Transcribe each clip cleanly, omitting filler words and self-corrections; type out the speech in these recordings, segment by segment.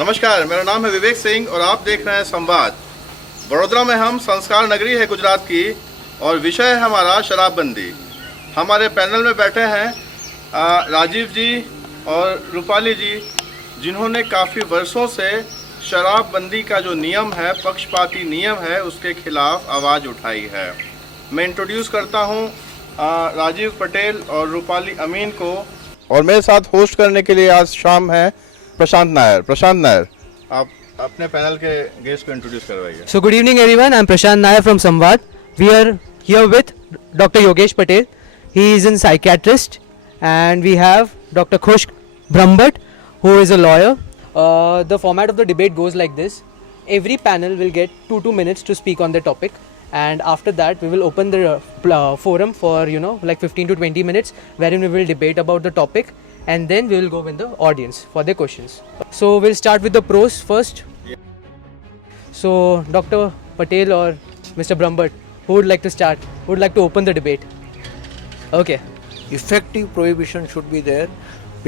नमस्कार, मेरा नाम है विवेक सिंह और आप देख रहे हैं संवाद। वडोदरा में हम संस्कार नगरी है गुजरात की और विषय है हमारा शराबबंदी। हमारे पैनल में बैठे हैं राजीव जी और रूपाली जी, जिन्होंने काफ़ी वर्षों से शराबबंदी का जो नियम है, पक्षपाती नियम है, उसके खिलाफ आवाज़ उठाई है। मैं इंट्रोड्यूस करता हूं राजीव पटेल और रूपाली अमीन को, और मेरे साथ होस्ट करने के लिए आज शाम है प्रशांत नायर। प्रशांत नायर, आप अपने पैनल के गेस्ट को इंट्रोड्यूस करवाइए। So good evening everyone, I'm Prashant Nair from Samvad. We are here with Dr. Yogesh Patel. He is a psychiatrist, and we have Dr. Khush Brahmbhatt, who is a lawyer. The format of the debate goes like this. Every panel will get 2 minutes to speak on the topic, and after that we will open the forum for like 15 to 20 minutes wherein we will debate about the topic, and then we will go with the audience for their questions. So we'll start with the pros first. So Dr. Patel or Mr. Brahmbhatt, who would like to start? Who would like to open the debate? Okay. Effective prohibition should be there,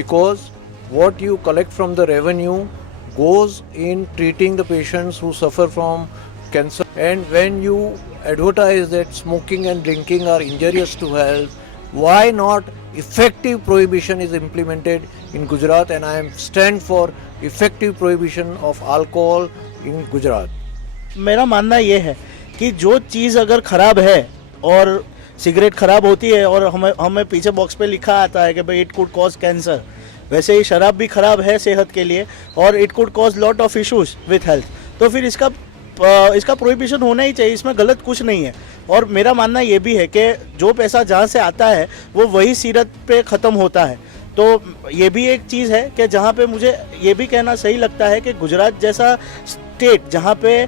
because what you collect from the revenue goes in treating the patients who suffer from cancer. And when you advertise that smoking and drinking are injurious to health, why not effective prohibition is implemented in Gujarat? And I am stand for effective prohibition of alcohol in Gujarat. मेरा मानना ये है कि जो चीज़ अगर ख़राब है, और सिगरेट ख़राब होती है और हमें पीछे बॉक्स पे लिखा आता है कि भाई इट कुड कॉज कैंसर, वैसे ही शराब भी ख़राब है सेहत के लिए और it could cause lot of issues with health. तो फिर इसका प्रोहिबिशन होना ही चाहिए, इसमें गलत कुछ नहीं है। और मेरा मानना ये भी है कि जो पैसा जहाँ से आता है वो वही सीरत पे ख़त्म होता है। तो ये भी एक चीज़ है कि जहाँ पे मुझे ये भी कहना सही लगता है कि गुजरात जैसा स्टेट, जहाँ पे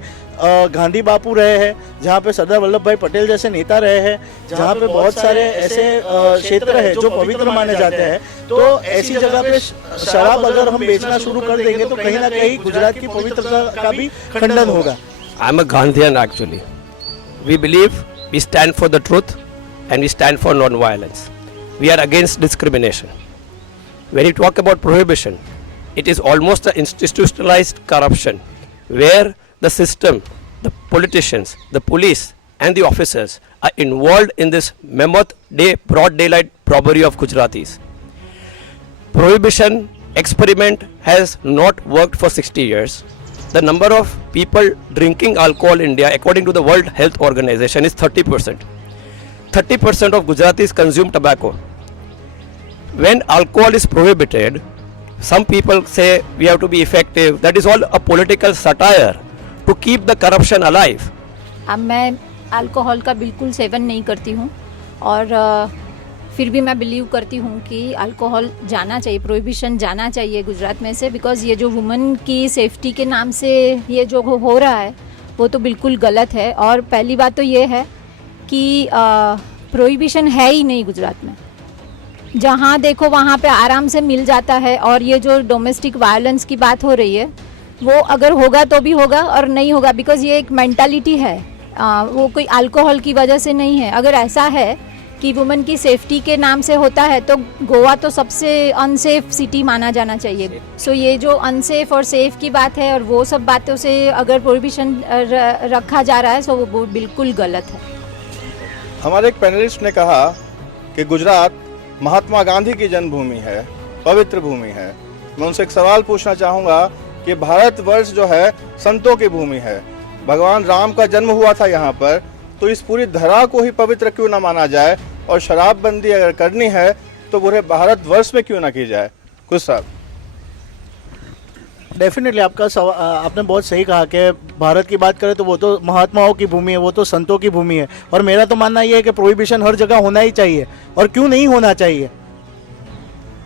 गांधी बापू रहे हैं, जहाँ पे सरदार वल्लभ भाई पटेल जैसे नेता रहे हैं, जहाँ पे बहुत सारे ऐसे क्षेत्र हैं जो पवित्र माने जाते हैं, तो ऐसी जगह पे शराब अगर हम बेचना शुरू कर देंगे तो कहीं ना कहीं गुजरात की पवित्रता का भी खंडन होगा। I am a Gandhian actually. We believe we stand for the truth and we stand for non-violence. We are against discrimination. When you talk about prohibition, it is almost an institutionalized corruption where the system, the politicians, the police and the officers are involved in this mammoth broad daylight robbery of Gujaratis. Prohibition experiment has not worked for 60 years. The number of people drinking alcohol in India, according to the World Health Organization, is 30%. 30% of Gujaratis consume tobacco. When alcohol is prohibited, some people say we have to be effective. That is all a political satire to keep the corruption alive. अब मैं alcohol का बिल्कुल seven नहीं करती हूँ, और फिर भी मैं बिलीव करती हूँ कि अल्कोहल जाना चाहिए, प्रोहिबिशन जाना चाहिए गुजरात में से, बिकॉज़ ये जो वुमेन की सेफ्टी के नाम से ये जो हो रहा है वो तो बिल्कुल गलत है। और पहली बात तो ये है कि प्रोहिबिशन है ही नहीं गुजरात में, जहाँ देखो वहाँ पे आराम से मिल जाता है। और ये जो डोमेस्टिक वायलेंस की बात हो रही है वो अगर होगा तो भी होगा और नहीं होगा, बिकॉज़ ये एक मेंटालिटी है, वो कोई अल्कोहल की वजह से नहीं है। अगर ऐसा है कि वुमेन की सेफ्टी के नाम से होता है तो गोवा तो सबसे अनसेफ सिटी माना जाना चाहिए। सो ये जो अनसेफ और सेफ की बात है और वो सब बातों से अगर प्रोहिबिशन रखा जा रहा है तो वो बिल्कुल गलत है। हमारे एक पैनलिस्ट ने कहा कि गुजरात महात्मा गांधी की जन्मभूमि है, पवित्र भूमि है। मैं उनसे एक सवाल पूछना चाहूँगा कि भारतवर्ष जो है संतों की भूमि है, भगवान राम का जन्म हुआ था यहाँ पर, तो इस पूरी धरा को ही पवित्र क्यों ना माना जाए, और शराबबंदी अगर करनी है तो पूरे भारतवर्ष में क्यों ना की जाए? कुछ साहब। डेफिनेटली आपने बहुत सही कहा कि भारत की बात करें तो वो तो महात्माओं की भूमि है, वो तो संतों की भूमि है। और मेरा तो मानना ये है कि प्रोहिबिशन हर जगह होना ही चाहिए, और क्यों नहीं होना चाहिए।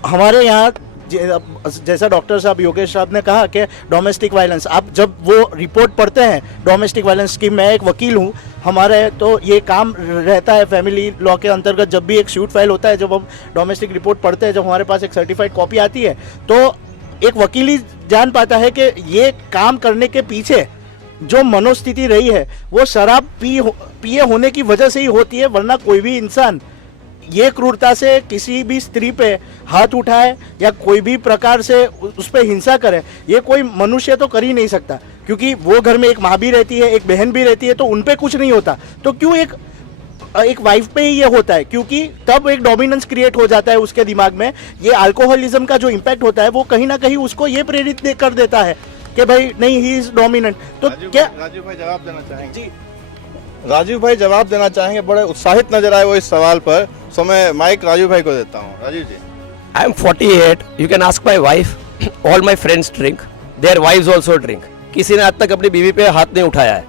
हमारे यहाँ जैसा डॉक्टर साहब योगेश साहब ने कहा कि डोमेस्टिक वायलेंस, आप जब वो रिपोर्ट पढ़ते हैं डोमेस्टिक वायलेंस की, मैं एक वकील हूँ, हमारे तो ये काम रहता है फैमिली लॉ के अंतर्गत। जब भी एक सूट फाइल होता है, जब हम डोमेस्टिक रिपोर्ट पढ़ते हैं, जब हमारे पास एक सर्टिफाइड कॉपी आती है, तो एक वकील ही जान पाता है कि ये काम करने के पीछे जो मनोस्थिति रही है वो शराब पिए होने की वजह से ही होती है, वरना कोई भी इंसान ये क्रूरता से किसी भी स्त्री पे हाथ उठाए या कोई भी प्रकार से उस पर हिंसा करे, ये कोई मनुष्य तो कर ही नहीं सकता, क्योंकि वो घर में एक माँ भी रहती है, एक बहन भी रहती है, तो उन पे कुछ नहीं होता, तो क्यों एक वाइफ पे ही ये होता है? क्योंकि तब एक डोमिनेंस क्रिएट हो जाता है उसके दिमाग में। ये अल्कोहलिज्म का जो इम्पैक्ट होता है वो कहीं ना कहीं उसको ये प्रेरित कर देता है कि भाई नहीं, ही इज डोमिनेंट। तो क्या राजीव भाई जवाब देना चाहेंगे? जी, राजीव भाई जवाब देना चाहेंगे, बड़े उत्साहित नजर आए वो इस सवाल पर, सो मैं माइक राजीव भाई को देता हूँ। राजीव जी। I am 48. You can ask my wife. All my friends drink. Their wives also drink. किसी ने आज तक अपनी बीवी पे हाथ नहीं उठाया है।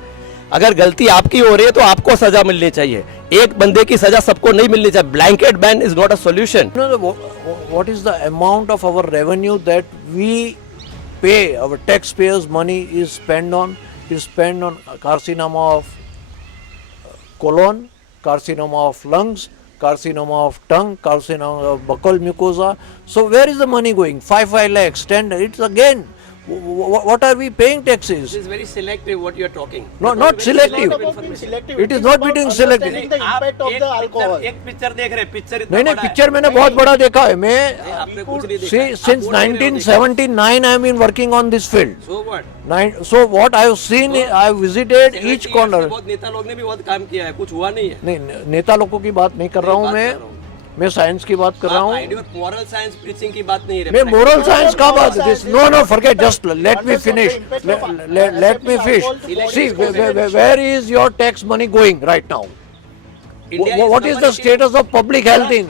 अगर गलती आपकी हो रही है तो आपको सजा मिलनी चाहिए, एक बंदे की सजा सबको नहीं मिलनी चाहिए। Blanket ban is not a solution. What is the amount of our revenue that we pay, our taxpayers' money is spent on carcinoma of colon, carcinoma of lungs, carcinoma of tongue, carcinoma of buccal mucosa. So where is the money going? 5 lakhs, 10, it's again, what are we paying taxes? This is very selective what you are talking. No, not selective. It is not being selective. एक picture देख रहे हैं, picture नहीं नहीं, picture मैंने बहुत बड़ा देखा है। मैं since 1979 I have been working on this field. So what I have seen, I have visited each corner. बहुत नेता लोग ने भी बहुत काम किया है, कुछ हुआ नहीं है। नहीं, नेता लोगों की बात नहीं कर रहा हूँ मैं साइंस की बात कर रहा हूँ। मोरल साइंस प्रीचिंग की बात नहीं है। मैं मोरल साइंस का बात, this no forget, just let me finish, let me finish. See where is your tax money going right now? What is the status of public health in?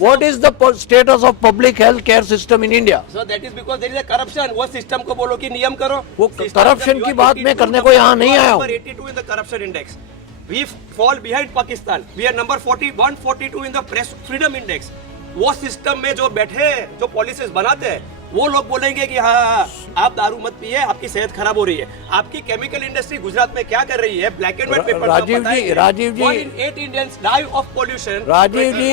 What is the status of public health care system in India? So that is because there is a corruption. वो system को बोलो कि नियम करो। वो corruption की बात मैं करने को यहाँ नहीं आया हूँ। 82 in the corruption index. We fall behind Pakistan. We are number 142 in the press freedom index. वो सिस्टम में जो बैठे जो पॉलिसीज बनाते हैं वो लोग बोलेंगे कि हाँ आप दारू मत पिए, आपकी सेहत खराब हो रही है। आपकी केमिकल इंडस्ट्री गुजरात में क्या कर रही है? Black and white paper. Rajiv ji 1 in 8 Indians die of pollution. Rajiv ji,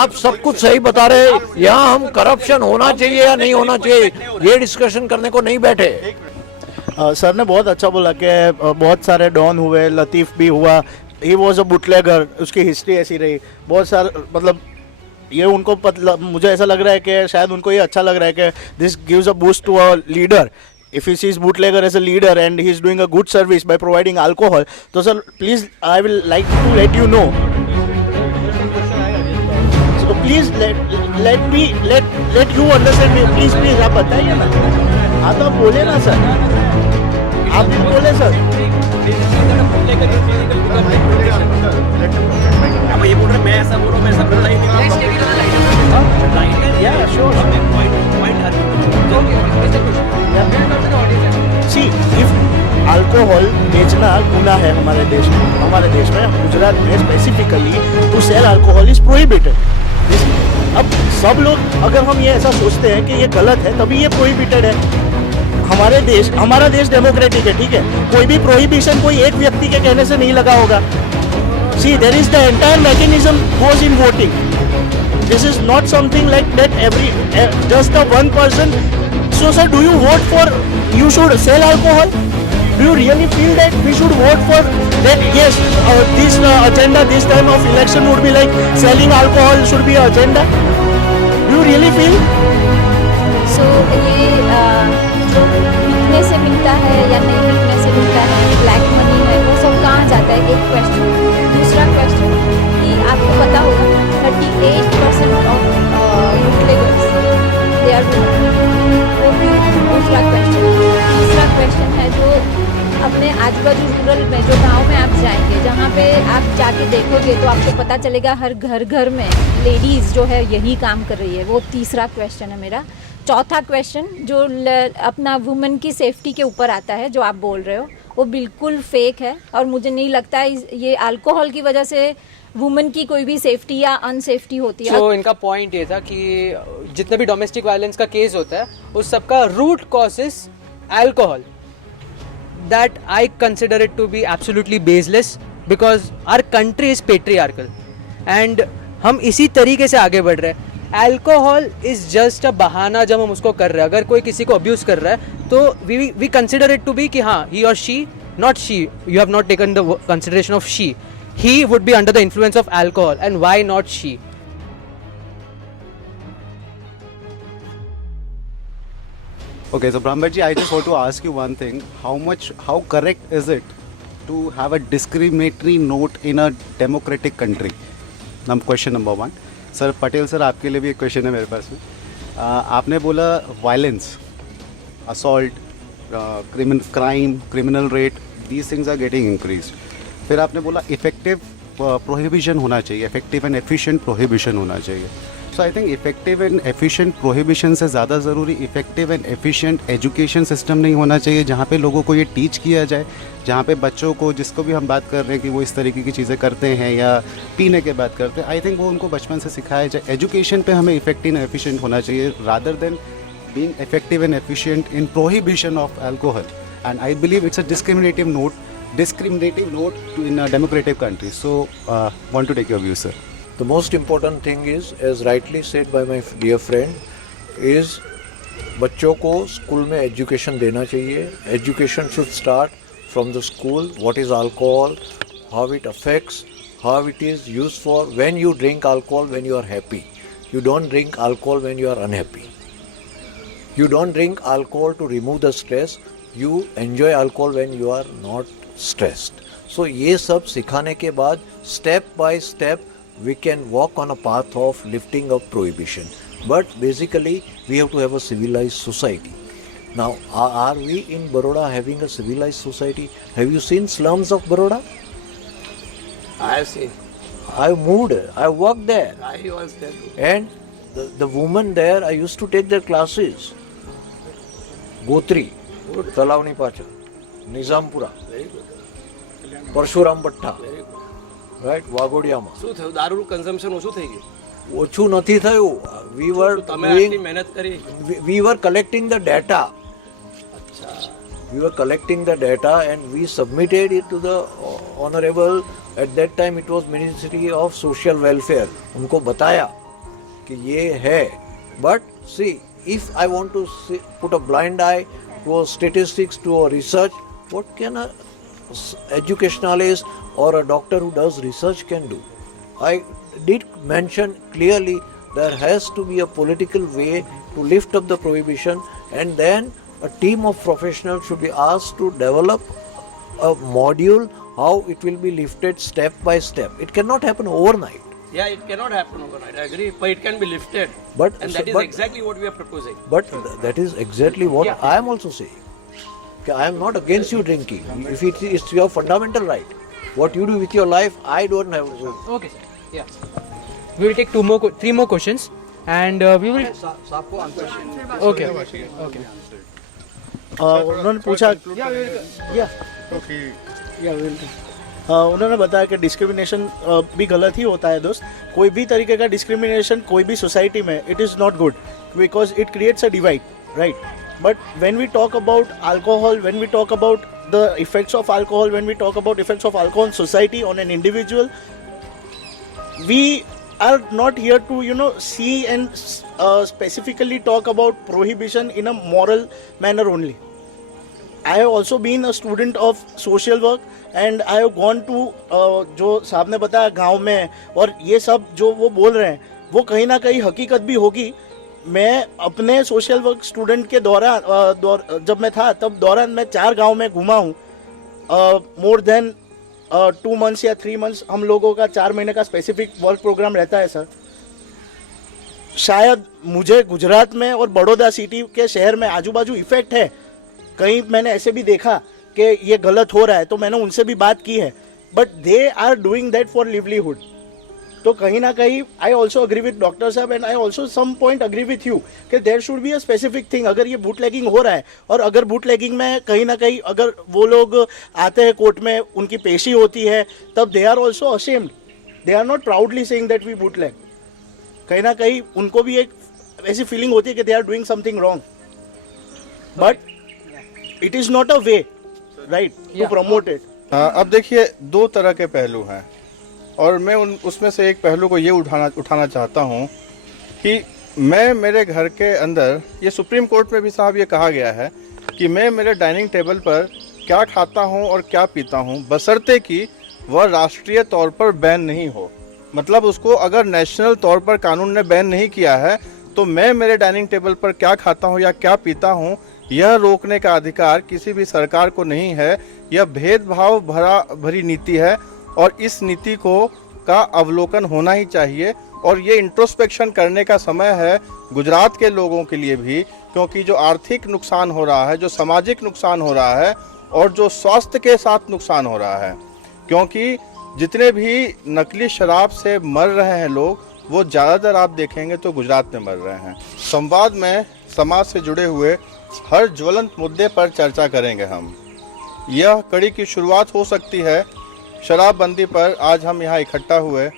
आप सब कुछ सही बता रहे हैं। यहाँ हम करप्शन होना चाहिए या नहीं होना चाहिए ये डिस्कशन करने को नहीं बैठे। सर ने बहुत अच्छा बोला कि बहुत सारे डॉन हुए, लतीफ़ भी हुआ, ही वॉज अ बुटलेगर, उसकी हिस्ट्री ऐसी रही, बहुत सारे, मतलब ये उनको मुझे ऐसा लग रहा है कि शायद उनको ये अच्छा लग रहा है कि this gives a boost to a leader if he sees bootlegger as a leader and he is doing a good service by providing alcohol. So sir, please, I will like to let you know. So please let you understand me. Please आप बताइए ना, आप तो बोले ना sir, आप भी बोले सर। अब ये बोल रहे मैं ऐसा बोलूं, मैं ऐसा बोल रहा See, if अल्कोहल बेचना गुनाह है हमारे देश में गुजरात में specifically, to sell alcohol is prohibited. अब सब लोग अगर हम ये ऐसा सोचते हैं कि ये गलत है तभी ये प्रोहिबिटेड है। हमारा देश डेमोक्रेटिक है, ठीक है, कोई भी प्रोहिबिशन कोई एक व्यक्ति के कहने से नहीं लगा होगा। See, there is the entire mechanism goes in voting. This is not something like that just a one person. So sir, do you vote for you should sell alcohol? Do you really feel that we should vote for that? Yes, this agenda this time of election would be like selling alcohol should be an agenda. Do you really feel? सो ये जो बिकने से मिलता है या नहीं बिकने से मिलता है, ब्लैक मनी है, वो सब कहाँ जाता है? एक क्वेश्चन। दूसरा क्वेश्चन कि आपको पता होगा 38% ऑफ यूटिलिटीज दे आर वो भी दूसरा क्वेश्चन। तीसरा क्वेश्चन है जो अपने आजू बाजू रूरल में जो गांव में आप जाएंगे, जहाँ पे आप जाके देखोगे तो आपको पता चलेगा हर घर में लेडीज़ जो है यही काम कर रही है। वो तीसरा क्वेश्चन है मेरा। चौथा क्वेश्चन जो अपना वुमेन की सेफ्टी के ऊपर आता है, जो आप बोल रहे हो, वो बिल्कुल फेक है और मुझे नहीं लगता है ये अल्कोहल की वजह से वुमेन की कोई भी सेफ्टी या अनसेफ्टी होती है। तो इनका पॉइंट ये था कि जितने भी डोमेस्टिक वायलेंस का केस होता है उस सबका root cause is alcohol. That I consider it to be absolutely baseless because our country is patriarchal and हम इसी तरीके से आगे बढ़ रहे हैं। अल्कोहल इज जस्ट अ बहाना जब हम उसको कर रहे हैं। अगर कोई किसी को अब्यूज कर रहा है तो we consider it to be कि हाँ ही और she, not she, you have not taken the consideration of she, he would be under the influence of alcohol and why not she? Okay, so Brahmbhaji, I just want to ask you one thing. How correct is it to have a discriminatory note in a democratic country? Question number one. Sir Patel sir, आपके लिए भी एक question है मेरे पास में. आपने बोला violence, assault, crime, criminal rate, these things are getting increase. फिर आपने बोला इफेक्टिव प्रोहिबिशन होना चाहिए, इफेक्टिव एंड एफिशिएंट प्रोहिबिशन होना चाहिए. So I think effective and efficient prohibition से ज़्यादा ज़रूरी effective and efficient education system नहीं होना चाहिए, जहाँ पे लोगों को ये टीच किया जाए, जहाँ पे बच्चों को, जिसको भी हम बात कर रहे हैं कि वो इस तरीके की चीज़ें करते हैं या पीने के बात करते हैं, आई थिंक वो उनको बचपन से सिखाया जाए. एजुकेशन पे हमें इफेक्टिव एंड एफिशिएंट होना चाहिए rather than being effective and efficient in prohibition of alcohol. And I believe it's a discriminative note to in a democratic country. So want to take your view, sir. The most important thing is, as rightly said by my dear friend, is बच्चों को school में education देना चाहिए. Education should start from the school. What is alcohol, how it affects, how it is used for. When you drink alcohol when you are happy, you don't drink alcohol when you are unhappy. You don't drink alcohol to remove the stress. You enjoy alcohol when you are not stressed. So ये सब सिखाने के बाद step by step we can walk on a path of lifting of prohibition. But basically we have to have a civilized society. Now are we in Baroda having a civilized society? Have you seen slums of Baroda? I have seen. I moved. I worked there. I was there too. And the women there, I used to take their classes. Gotri, તલાવની પાછળ, Nizampura, Parshuram ભઠ્ઠા, right, વાઘોડિયામાં. શું થયું? દારૂનું consumption ઓછું થઈ ગયું? ઓછું નથી થયું. we were collecting the data. We were collecting the data and we submitted it to the honorable, at that time it was Ministry of Social Welfare. उनको बताया कि ये है. But see, if I want to put a blind eye to a statistics, to a research, what can a educationalist or a doctor who does research can do? I did mention clearly there has to be a political way to lift up the prohibition, and then a team of professionals should be asked to develop a module how it will be lifted step by step. It cannot happen overnight. Yeah, it cannot happen overnight. I agree, but it can be lifted. And that is exactly what we are proposing. But that is exactly what I am also saying. I am not against you drinking. If it is your fundamental right, what you do with your life, I don't have. Okay, sir. Yeah. We will take three more questions, and we will. Okay. Okay. उन्होंने पूछा, उन्होंने बताया कि discrimination भी गलत ही होता है दोस्त. कोई भी तरीके का डिस्क्रिमिनेशन कोई भी सोसाइटी में it is not good, because it creates a divide, right. But when we talk about alcohol, when we talk about the effects of alcohol, when we talk about effects of alcohol on society, on an individual, we are not here to see and specifically talk about prohibition in a moral manner only. I have also been a student of social work and I have gone to जो साहब ने बताया गांव में, और ये सब जो वो बोल रहे हैं वो कहीं ना कहीं हकीकत भी होगी. मैं अपने सोशल वर्क स्टूडेंट के दौरान जब मैं था तब दौरान मैं 4 गांव में घूमा हूँ. मोर देन 2 months या 3 months हम लोगों का 4 महीने का स्पेसिफिक वर्क प्रोग्राम रहता है सर. शायद मुझे गुजरात में और बड़ौदा सिटी के शहर में आजू बाजू इफेक्ट है, कहीं मैंने ऐसे भी देखा कि ये गलत हो रहा है, तो मैंने उनसे भी बात की है. But they are doing that for livelihood. तो कहीं ना कहीं I also agree with doctor साहब and I also some point agree with you कि there should be a specific thing. अगर ये बूटलेगिंग हो रहा है और अगर बूटलेगिंग में कहीं ना कहीं अगर वो लोग आते हैं कोर्ट में, उनकी पेशी होती है, तब they are also ashamed. They are not proudly saying that we bootleg. कहीं ना कहीं उनको भी एक ऐसी फीलिंग होती है कि they are doing something wrong. But it is not a way right to promote it. अब देखिए, 2 तरह के पहलू हैं और मैं उसमें से एक पहलू को ये उठाना चाहता हूँ कि मैं मेरे घर के अंदर, ये सुप्रीम कोर्ट में भी साहब ये कहा गया है कि मैं मेरे डाइनिंग टेबल पर क्या खाता हूँ और क्या पीता हूँ, बशर्ते कि वह राष्ट्रीय तौर पर बैन नहीं हो. मतलब उसको अगर नेशनल तौर पर कानून ने बैन नहीं किया है तो मैं मेरे डाइनिंग टेबल पर क्या खाता हूँ या क्या पीता हूँ यह रोकने का अधिकार किसी भी सरकार को नहीं है। यह भेदभाव भरी नीति है और इस नीति का अवलोकन होना ही चाहिए। और ये इंट्रोस्पेक्शन करने का समय है गुजरात के लोगों के लिए भी, क्योंकि जो आर्थिक नुकसान हो रहा है, जो सामाजिक नुकसान हो रहा है और जो स्वास्थ्य के साथ नुकसान हो रहा है, क्योंकि जितने भी नकली शराब से मर रहे हैं लोग, वो ज़्यादातर आप देखेंगे तो गुजरात में मर रहे हैं। संवाद में समाज से जुड़े हुए हर ज्वलंत मुद्दे पर चर्चा करेंगे हम। यह कड़ी की शुरुआत हो सकती है शराबबंदी पर। आज हम यहाँ इकट्ठा हुए।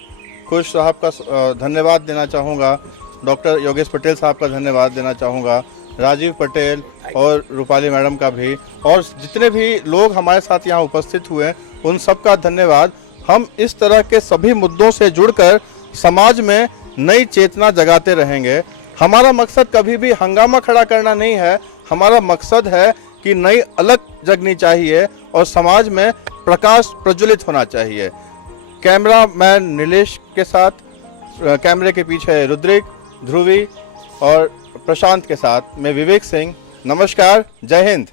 खुश साहब का धन्यवाद देना चाहूँगा, डॉक्टर योगेश पटेल साहब का धन्यवाद देना चाहूँगा, राजीव पटेल और रूपाली मैडम का भी, और जितने भी लोग हमारे साथ यहाँ उपस्थित हुए उन सब का धन्यवाद। हम इस तरह के सभी मुद्दों से जुड़कर समाज में नई चेतना जगाते रहेंगे। हमारा मकसद कभी भी हंगामा खड़ा करना नहीं है, हमारा मकसद है कि नई अलग जगनी चाहिए और समाज में प्रकाश प्रज्वलित होना चाहिए। कैमरा मैन नीलेश के साथ, कैमरे के पीछे रुद्रिक, ध्रुवी और प्रशांत के साथ मैं विवेक सिंह। नमस्कार, जय हिंद।